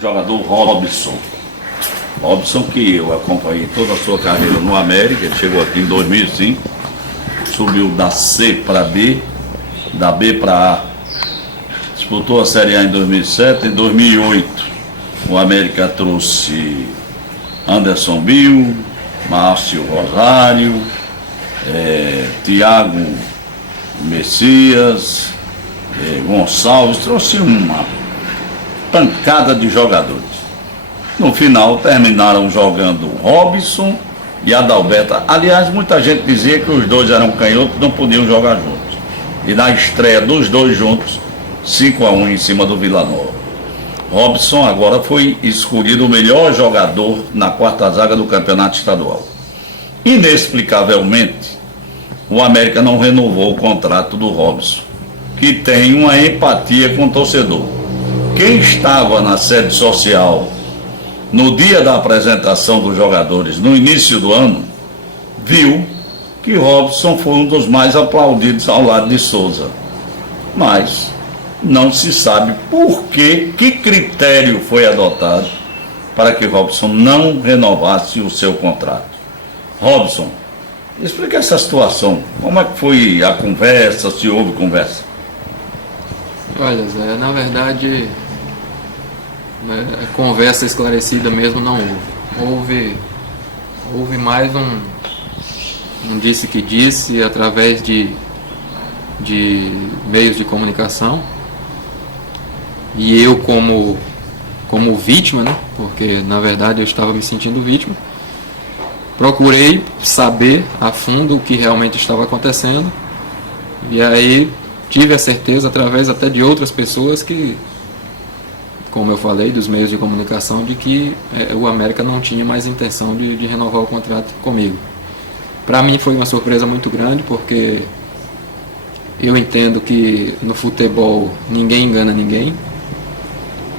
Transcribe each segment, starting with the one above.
jogador Robson. Robson, que eu acompanhei toda a sua carreira no América, ele chegou aqui em 2005, subiu da C para B, da B para A. Disputou a Série A em 2007, em 2008 o América trouxe Anderson Bill, Márcio Rosário, Thiago Messias, Gonçalves, trouxe uma pancada de jogadores. No final terminaram jogando Robson e Adalberto. Aliás, muita gente dizia que os dois eram canhotos e não podiam jogar juntos. E na estreia dos dois juntos, 5-1 em cima do Vila Nova. Robson agora foi escolhido o melhor jogador na quarta zaga do campeonato estadual. Inexplicavelmente, o América não renovou o contrato do Robson, que tem uma empatia com o torcedor. Quem estava na sede social no dia da apresentação dos jogadores, no início do ano, viu que Robson foi um dos mais aplaudidos ao lado de Souza. Mas não se sabe por que critério foi adotado para que Robson não renovasse o seu contrato. Robson, explica essa situação. Como é que foi a conversa, se houve conversa? Olha, Zé, na verdade, conversa esclarecida mesmo não houve. Houve mais um disse que disse através de meios de comunicação. E eu como vítima, né? Porque na verdade eu estava me sentindo vítima, procurei saber a fundo o que realmente estava acontecendo, e aí tive a certeza, através até de outras pessoas que, como eu falei, dos meios de comunicação, de que o América não tinha mais intenção de renovar o contrato comigo. Para mim foi uma surpresa muito grande, porque eu entendo que no futebol ninguém engana ninguém.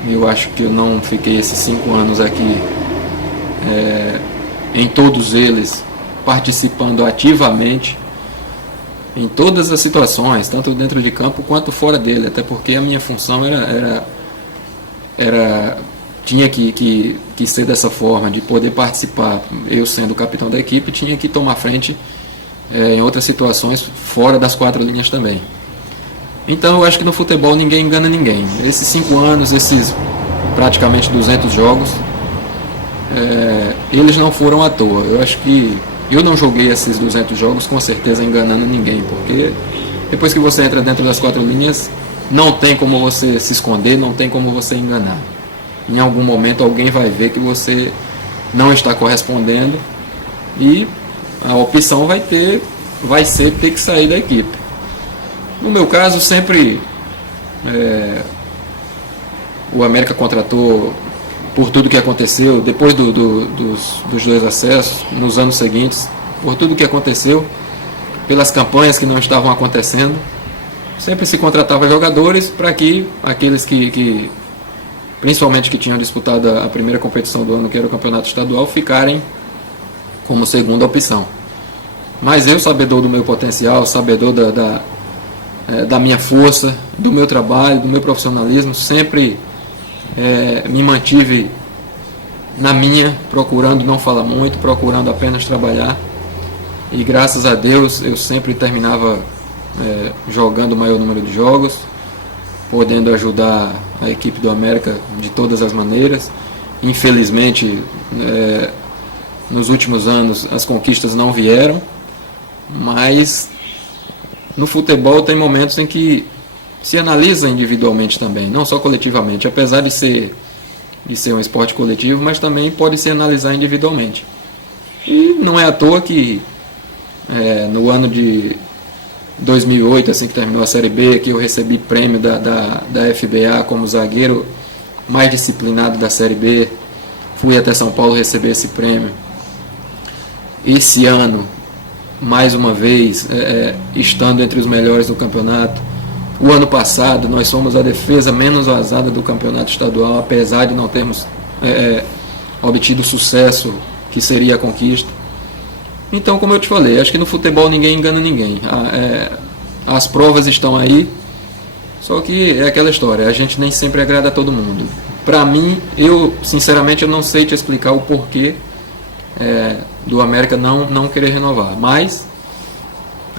Eu acho que eu não fiquei esses 5 anos aqui, em todos eles, participando ativamente em todas as situações, tanto dentro de campo quanto fora dele, até porque a minha função tinha que ser dessa forma, de poder participar. Eu, sendo o capitão da equipe, tinha que tomar frente em outras situações fora das 4 linhas também. Então eu acho que no futebol ninguém engana ninguém. Esses 5 anos, esses praticamente 200 jogos, eles não foram à toa. Eu acho que eu não joguei esses 200 jogos com certeza enganando ninguém, porque depois que você entra dentro das 4 linhas, não tem como você se esconder, não tem como você enganar. Em algum momento alguém vai ver que você não está correspondendo e a opção vai ser ter que sair da equipe. No meu caso, sempre o América contratou por tudo que aconteceu, depois dos 2 acessos, nos anos seguintes, por tudo que aconteceu, pelas campanhas que não estavam acontecendo, sempre se contratava jogadores para que aqueles que principalmente que tinham disputado a primeira competição do ano, que era o campeonato estadual, ficarem como segunda opção. Mas eu, sabedor do meu potencial, sabedor da minha força, do meu trabalho, do meu profissionalismo, sempre me mantive na minha, procurando não falar muito, procurando apenas trabalhar, e graças a Deus eu sempre terminava jogando o maior número de jogos, podendo ajudar a equipe do América de todas as maneiras. Infelizmente, nos últimos anos as conquistas não vieram, mas no futebol tem momentos em que se analisa individualmente também, não só coletivamente, apesar de ser um esporte coletivo, mas também pode se analisar individualmente. E não é à toa que no ano de 2008, assim que terminou a Série B, que eu recebi prêmio da FBA como zagueiro mais disciplinado da Série B, fui até São Paulo receber esse prêmio. Esse ano, mais uma vez, estando entre os melhores do campeonato. O ano passado nós fomos a defesa menos vazada do campeonato estadual, apesar de não termos obtido o sucesso que seria a conquista. Então, como eu te falei, acho que no futebol ninguém engana ninguém. As provas estão aí, só que é aquela história, a gente nem sempre agrada a todo mundo. para mim, eu sinceramente eu não sei te explicar o porquê do América não querer renovar, mas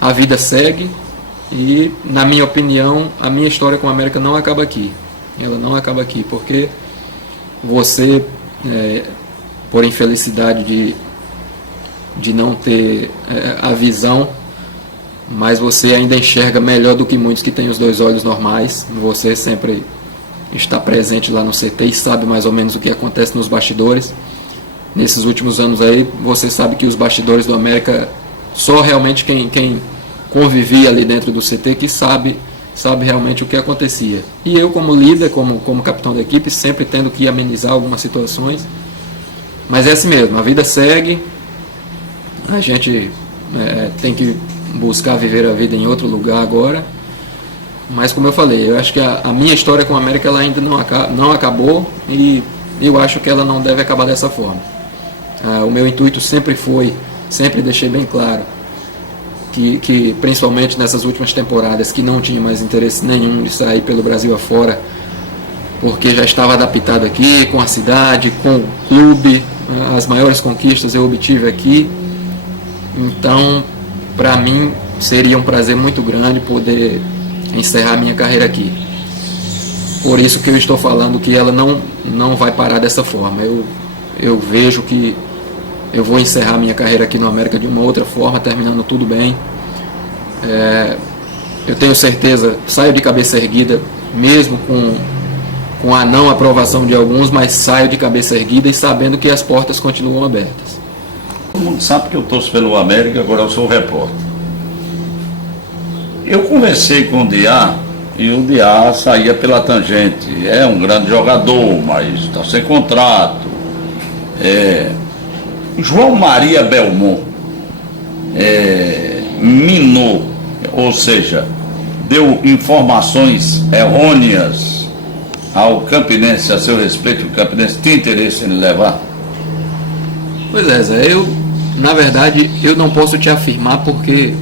a vida segue e, na minha opinião, a minha história com o América não acaba aqui. Ela não acaba aqui, porque você, por infelicidade de não ter a visão, mas você ainda enxerga melhor do que muitos que têm os dois olhos normais. Você sempre está presente lá no CT e sabe mais ou menos o que acontece nos bastidores. Nesses últimos anos aí, você sabe que os bastidores do América, só realmente quem convivia ali dentro do CT que sabe realmente o que acontecia. E eu, como líder, como capitão da equipe, sempre tendo que amenizar algumas situações. Mas é assim mesmo, a vida segue, a gente tem que buscar viver a vida em outro lugar agora. Mas, como eu falei, eu acho que a minha história com a América ela ainda não acabou, e eu acho que ela não deve acabar dessa forma. O meu intuito sempre deixei bem claro, que principalmente nessas últimas temporadas, que não tinha mais interesse nenhum de sair pelo Brasil afora, porque já estava adaptado aqui, com a cidade, com o clube, as maiores conquistas eu obtive aqui. Então, para mim, seria um prazer muito grande poder encerrar minha carreira aqui. Por isso que eu estou falando que ela não vai parar dessa forma. Eu vejo que eu vou encerrar minha carreira aqui no América de uma outra forma, terminando tudo bem. Eu tenho certeza, saio de cabeça erguida, mesmo com a não aprovação de alguns, mas saio de cabeça erguida e sabendo que as portas continuam abertas. Todo mundo sabe que eu torço pelo América, agora eu sou repórter. Eu conversei com o Diá e o Diá saía pela tangente. É um grande jogador, mas está sem contrato. João Maria Belmont minou, ou seja, deu informações errôneas ao Campinense a seu respeito. O Campinense tem interesse em levar? Pois é, Zé, na verdade, eu não posso te afirmar porque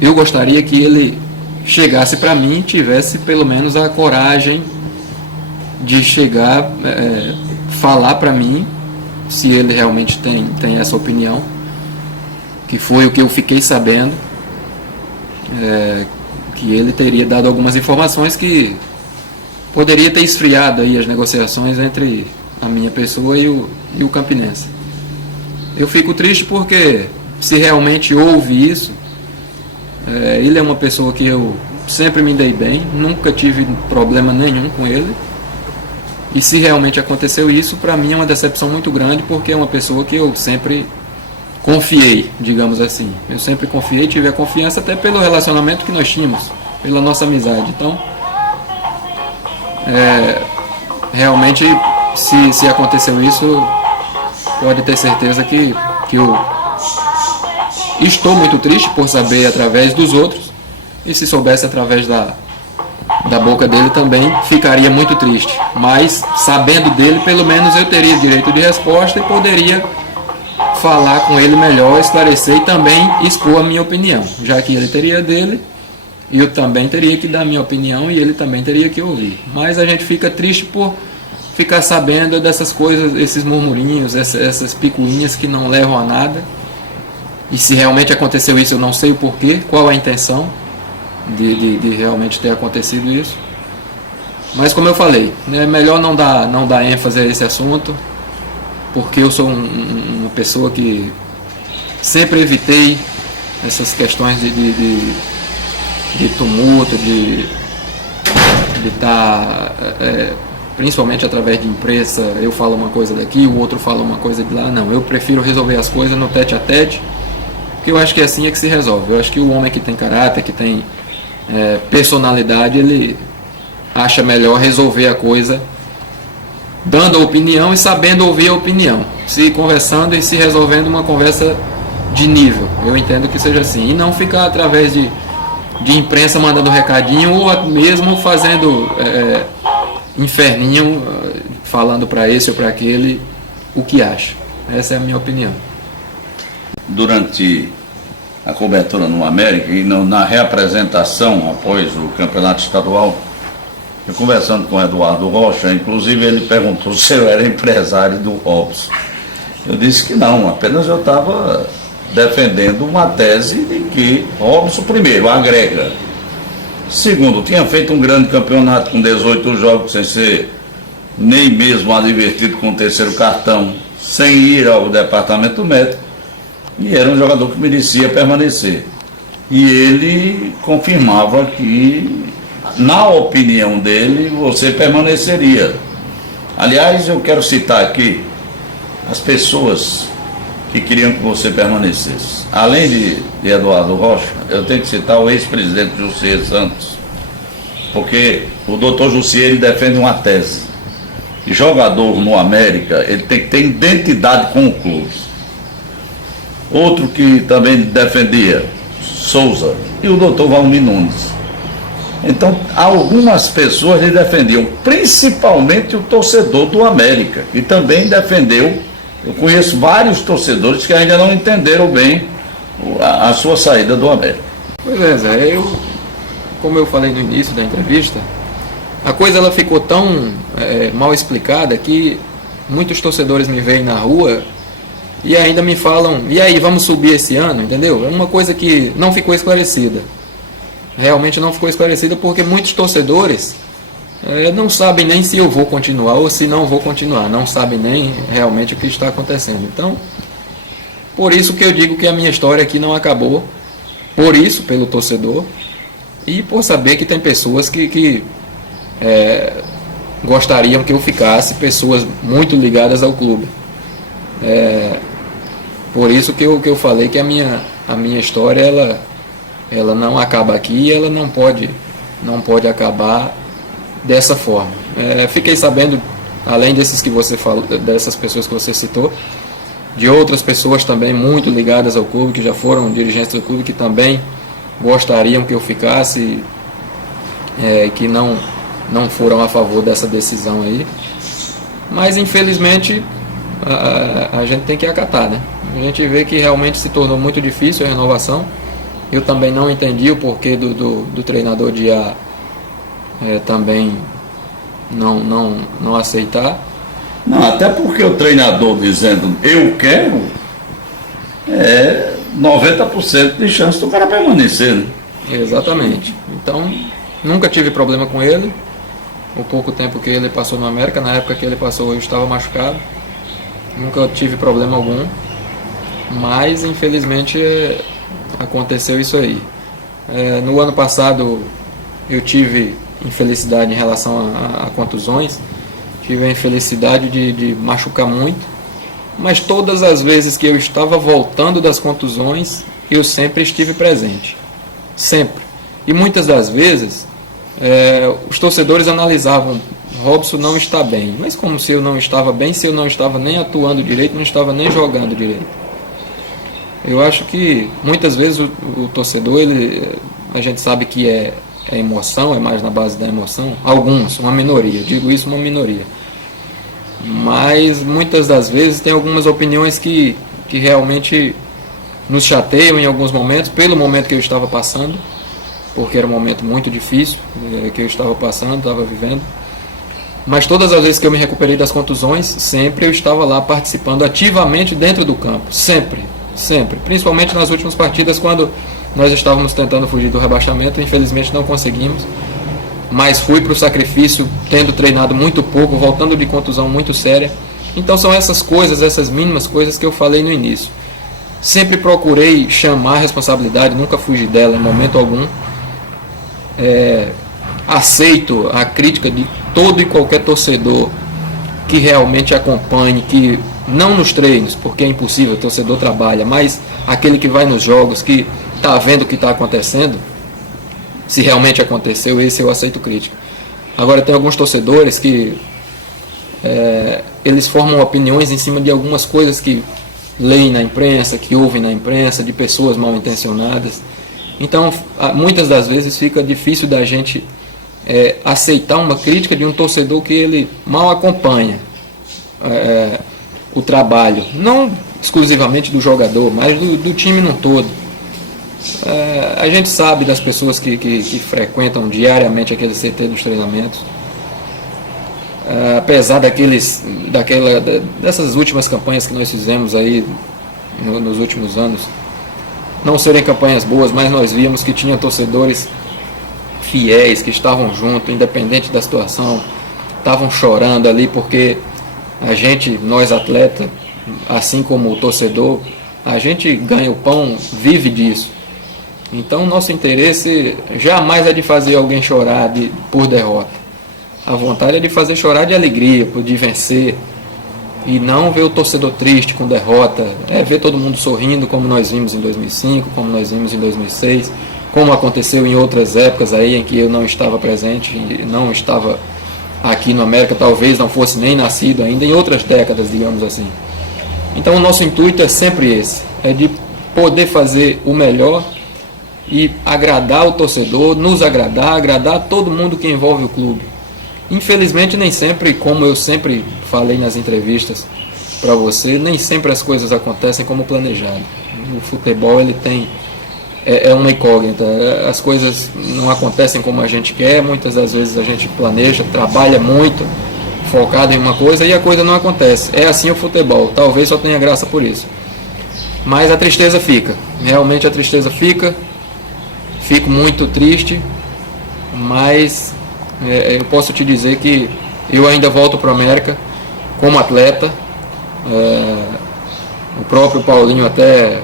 eu gostaria que ele chegasse para mim e tivesse pelo menos a coragem de chegar, falar para mim, se ele realmente tem essa opinião, que foi o que eu fiquei sabendo, que ele teria dado algumas informações que poderia ter esfriado aí as negociações entre a minha pessoa e o Campinense. Eu fico triste porque, se realmente houve isso, ele é uma pessoa que eu sempre me dei bem, nunca tive problema nenhum com ele. E se realmente aconteceu isso, para mim é uma decepção muito grande, porque é uma pessoa que eu sempre confiei, digamos assim. Eu sempre confiei, tive a confiança até pelo relacionamento que nós tínhamos, pela nossa amizade. Então, realmente, se aconteceu isso, pode ter certeza que eu estou muito triste por saber através dos outros, e se soubesse através da boca dele também ficaria muito triste, mas sabendo dele, pelo menos eu teria direito de resposta e poderia falar com ele melhor, esclarecer e também expor a minha opinião, já que ele teria dele, eu também teria que dar a minha opinião e ele também teria que ouvir. Mas a gente fica triste por ficar sabendo dessas coisas, esses murmurinhos, essas picuinhas que não levam a nada. E se realmente aconteceu isso, eu não sei o porquê, qual a intenção de realmente ter acontecido isso. Mas, como eu falei, é melhor não dar ênfase a esse assunto, porque eu sou uma pessoa que sempre evitei essas questões de tumulto, de estar, principalmente através de imprensa, eu falo uma coisa daqui, o outro fala uma coisa de lá. Não, eu prefiro resolver as coisas no tete a tete, porque eu acho que assim é que se resolve. Eu acho que o homem que tem caráter, que tem personalidade, ele acha melhor resolver a coisa dando a opinião e sabendo ouvir a opinião, se conversando e se resolvendo uma conversa de nível. Eu entendo que seja assim, e não ficar através de imprensa mandando recadinho, ou mesmo fazendo inferninho, falando para esse ou para aquele o que acha. Essa é a minha opinião. Durante a cobertura no América e na reapresentação após o campeonato estadual, eu conversando com o Eduardo Rocha, inclusive ele perguntou se eu era empresário do Robson. Eu disse que não, apenas eu estava defendendo uma tese de que Robson, primeiro, agrega. Segundo, tinha feito um grande campeonato com 18 jogos sem ser nem mesmo advertido com o terceiro cartão, sem ir ao departamento médico, e era um jogador que merecia permanecer. E ele confirmava que, na opinião dele, você permaneceria. Aliás, eu quero citar aqui as pessoas que queriam que você permanecesse. Além de Eduardo Rocha, eu tenho que citar o ex-presidente Jussier Santos, porque o doutor Jussier ele defende uma tese. Jogador no América, ele tem que ter identidade com o clube. Outro que também defendia, Souza, e o doutor Valmir Nunes. Então, algumas pessoas lhe defendiam, principalmente o torcedor do América, que também defendeu. Eu conheço vários torcedores que ainda não entenderam bem a sua saída do América. Pois é, Zé, como eu falei no início da entrevista, a coisa ela ficou tão mal explicada que muitos torcedores me veem na rua e ainda me falam, e aí, vamos subir esse ano, entendeu? É uma coisa que não ficou esclarecida. Realmente não ficou esclarecida porque muitos torcedores não sabem nem se eu vou continuar ou se não vou continuar, não sabem nem realmente o que está acontecendo. Então, por isso que eu digo que a minha história aqui não acabou, por isso, pelo torcedor, e por saber que tem pessoas que gostariam que eu ficasse, pessoas muito ligadas ao clube. Por isso que eu falei que a minha história ela não acaba aqui, ela não pode acabar dessa forma. Fiquei sabendo, além desses que você falou, dessas pessoas que você citou, de outras pessoas também muito ligadas ao clube, que já foram dirigentes do clube, que também gostariam que eu ficasse, que não foram a favor dessa decisão aí. Mas infelizmente a gente tem que acatar, né? A gente vê que realmente se tornou muito difícil a renovação. Eu também não entendi o porquê do treinador de também não aceitar. Não, até porque o treinador dizendo eu quero, 90% de chance do cara permanecer, né? Exatamente. Então, nunca tive problema com ele. O pouco tempo que ele passou no América, na época que ele passou eu estava machucado. Nunca tive problema algum. Mas, infelizmente, aconteceu isso aí. No ano passado, eu tive infelicidade em relação a contusões. Tive a infelicidade de machucar muito. Mas todas as vezes que eu estava voltando das contusões, eu sempre estive presente. Sempre. E muitas das vezes, os torcedores analisavam, Robson não está bem. Mas como se eu não estava bem, se eu não estava nem atuando direito, não estava nem jogando direito. Eu acho que muitas vezes o torcedor, a gente sabe que é emoção, é mais na base da emoção. Alguns, uma minoria, digo isso, uma minoria. Mas muitas das vezes tem algumas opiniões que realmente nos chateiam em alguns momentos, pelo momento que eu estava passando, porque era um momento muito difícil que eu estava passando, estava vivendo. Mas todas as vezes que eu me recuperei das contusões, sempre eu estava lá participando ativamente dentro do campo, sempre, principalmente nas últimas partidas, quando nós estávamos tentando fugir do rebaixamento, infelizmente não conseguimos, mas fui para o sacrifício, tendo treinado muito pouco, voltando de contusão muito séria. Então são essas coisas, essas mínimas coisas que eu falei no início. Sempre procurei chamar a responsabilidade, nunca fugi dela em momento algum. Aceito a crítica de todo e qualquer torcedor que realmente acompanhe, que não nos treinos, porque é impossível, o torcedor trabalha, mas aquele que vai nos jogos, que está vendo o que está acontecendo, se realmente aconteceu, esse eu aceito crítica. Agora tem alguns torcedores que eles formam opiniões em cima de algumas coisas que leem na imprensa, que ouvem na imprensa, de pessoas mal intencionadas. Então, muitas das vezes fica difícil da gente aceitar uma crítica de um torcedor que ele mal acompanha o trabalho, não exclusivamente do jogador, mas do time no todo. A gente sabe das pessoas que frequentam diariamente aquele CT dos treinamentos, apesar dessas últimas campanhas que nós fizemos aí nos últimos anos, não serem campanhas boas, mas nós víamos que tinha torcedores fiéis, que estavam juntos, independente da situação, estavam chorando ali, porque nós atletas, assim como o torcedor, a gente ganha o pão, vive disso. Então nosso interesse jamais é de fazer alguém chorar por derrota. A vontade é de fazer chorar de alegria, de vencer, e não ver o torcedor triste com derrota, é ver todo mundo sorrindo, como nós vimos em 2005, como nós vimos em 2006, como aconteceu em outras épocas aí em que eu não estava presente, não estava aqui no América, talvez não fosse nem nascido ainda, em outras décadas, digamos assim. Então o nosso intuito é sempre esse, é de poder fazer o melhor e agradar o torcedor, nos agradar todo mundo que envolve o clube. Infelizmente nem sempre, como eu sempre falei nas entrevistas para você, nem sempre as coisas acontecem como planejado. O futebol ele é uma incógnita, as coisas não acontecem como a gente quer, muitas das vezes a gente planeja, trabalha muito, focado em uma coisa e a coisa não acontece. É assim o futebol, talvez só tenha graça por isso. Mas a tristeza fica, realmente a tristeza fica, fico muito triste, mas eu posso te dizer que eu ainda volto para a América como atleta. O próprio Paulinho até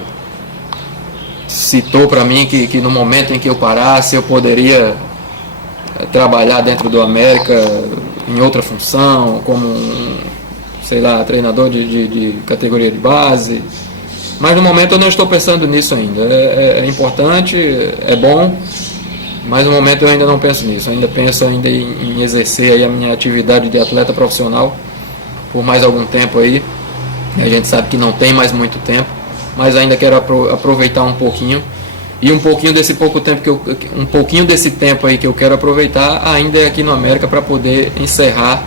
citou para mim que no momento em que eu parasse eu poderia trabalhar dentro do América em outra função, como treinador de categoria de base. Mas no momento eu não estou pensando nisso ainda. É importante, é bom, mas no momento eu ainda não penso nisso. Eu ainda penso em exercer aí a minha atividade de atleta profissional por mais algum tempo aí. A gente sabe que não tem mais muito tempo, mas ainda quero aproveitar um pouquinho. E um pouquinho desse tempo aí que eu quero aproveitar ainda é aqui no América, para poder encerrar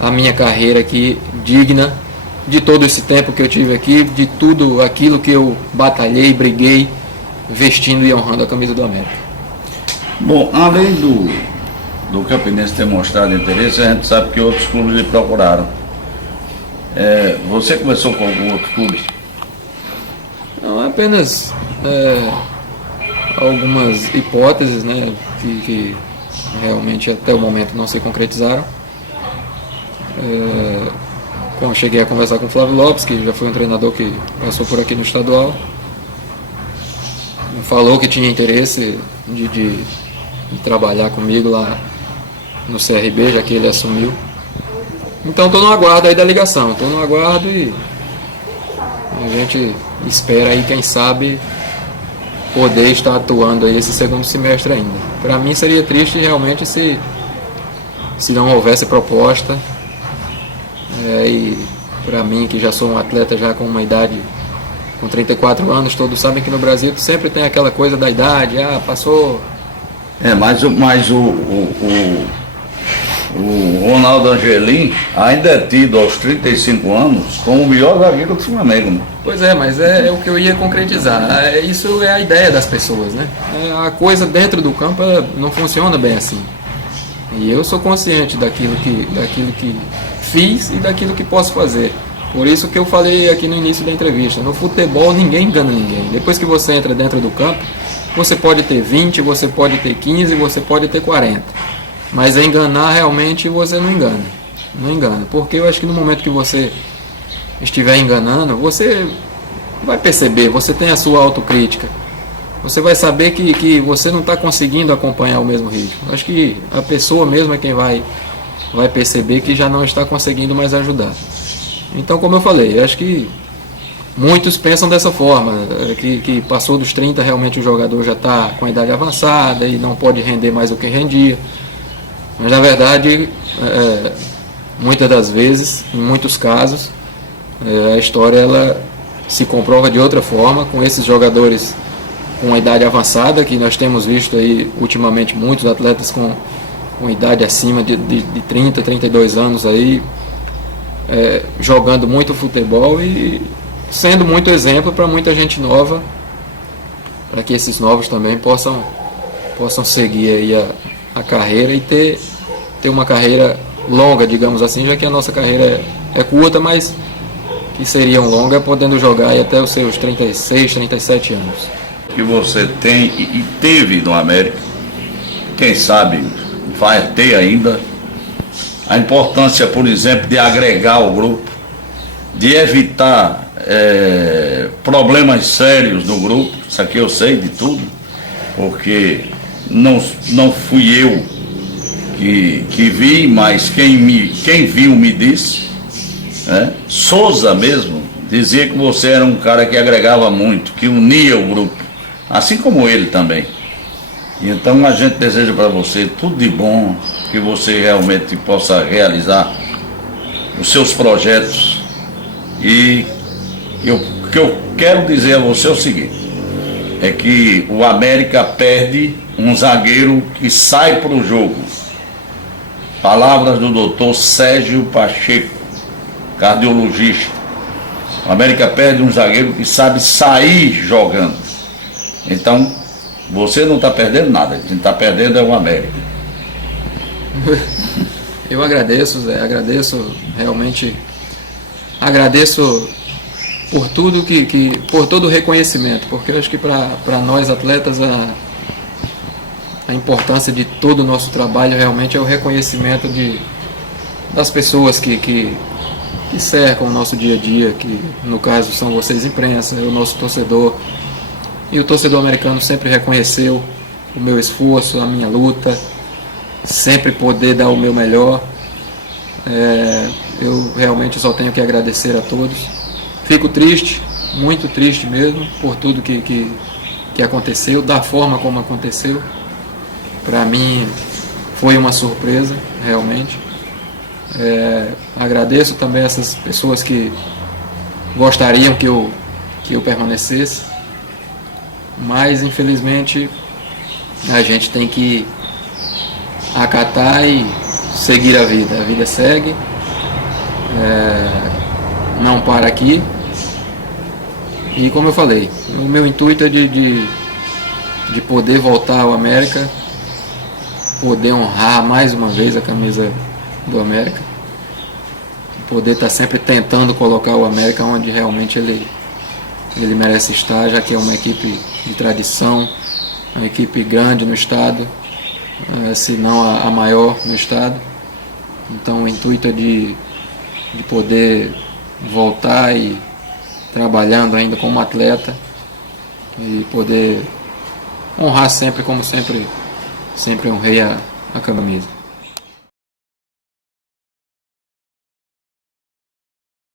a minha carreira aqui digna de todo esse tempo que eu tive aqui, de tudo aquilo que eu batalhei, briguei, vestindo e honrando a camisa do América. Bom, além do Campinense ter mostrado interesse, a gente sabe que outros clubes lhe procuraram. Você conversou com algum outro clube? Não, apenas algumas hipóteses, né, que realmente até o momento não se concretizaram. Quando cheguei a conversar com o Flávio Lopes, que já foi um treinador que passou por aqui no estadual, falou que tinha interesse de trabalhar comigo lá no CRB, já que ele assumiu. Então estou no aguardo aí da ligação, estou no aguardo e a gente espera aí, quem sabe, poder estar atuando aí esse segundo semestre ainda. Para mim seria triste realmente se não houvesse proposta. E para mim, que já sou um atleta já com uma idade, com 34 anos, todos sabem que no Brasil sempre tem aquela coisa da idade, passou. Mas o Ronaldo Angelim ainda é tido aos 35 anos como o melhor zagueiro do Flamengo, né? Pois é, mas é o que eu ia concretizar. Isso é a ideia das pessoas, né? A coisa dentro do campo não funciona bem assim. E eu sou consciente daquilo que fiz e daquilo que posso fazer. Por isso que eu falei aqui no início da entrevista, no futebol ninguém engana ninguém. Depois que você entra dentro do campo, você pode ter 20, você pode ter 15, você pode ter 40. Mas enganar realmente você não engana. Não engana. Porque eu acho que no momento que você estiver enganando, você vai perceber, você tem a sua autocrítica. Você vai saber que você não está conseguindo acompanhar o mesmo ritmo. Acho que a pessoa mesmo é quem vai perceber que já não está conseguindo mais ajudar. Então, como eu falei, acho que muitos pensam dessa forma, que passou dos 30, realmente o jogador já está com a idade avançada e não pode render mais o que rendia. Mas, na verdade, muitas das vezes, em muitos casos, a história ela se comprova de outra forma, com esses jogadores com a idade avançada, que nós temos visto aí ultimamente muitos atletas com idade acima de 30, 32 anos aí, jogando muito futebol e sendo muito exemplo para muita gente nova, para que esses novos também possam seguir aí a carreira e ter uma carreira longa, digamos assim, já que a nossa carreira é curta, mas que seria longa, podendo jogar aí até os seus 36, 37 anos. Que você tem e teve no América, quem sabe vai ter ainda, a importância, por exemplo, de agregar o grupo, de evitar problemas sérios no grupo. Isso aqui eu sei de tudo, porque não fui eu que vi, mas quem viu me disse. Souza mesmo dizia que você era um cara que agregava muito, que unia o grupo, assim como ele também. E então a gente deseja para você tudo de bom, que você realmente possa realizar os seus projetos. E o que eu quero dizer a você é o seguinte, é que o América perde um zagueiro que sai para o jogo. Palavras do doutor Sérgio Pacheco, cardiologista. O América perde um zagueiro que sabe sair jogando. Então, você não está perdendo nada, quem está perdendo é o América. Eu agradeço, Zé, agradeço realmente, agradeço por tudo por todo o reconhecimento, porque eu acho que para nós atletas a importância de todo o nosso trabalho realmente é o reconhecimento das pessoas que cercam o nosso dia a dia, que no caso são vocês, imprensa, o nosso torcedor. E o torcedor americano sempre reconheceu o meu esforço, a minha luta, sempre poder dar o meu melhor. Eu realmente só tenho que agradecer a todos. Fico triste, muito triste mesmo, por tudo que aconteceu, da forma como aconteceu. Para mim foi uma surpresa, realmente. Agradeço também essas pessoas que gostariam que eu permanecesse, mas infelizmente a gente tem que acatar e seguir a vida segue, não para aqui. E como eu falei, o meu intuito é de poder voltar ao América, poder honrar mais uma vez a camisa do América, poder estar sempre tentando colocar o América onde realmente ele merece estar, já que é uma equipe de tradição, uma equipe grande no estado, se não a maior no estado. Então o intuito é de poder voltar e trabalhando ainda como atleta e poder honrar sempre, como sempre honrei a camisa.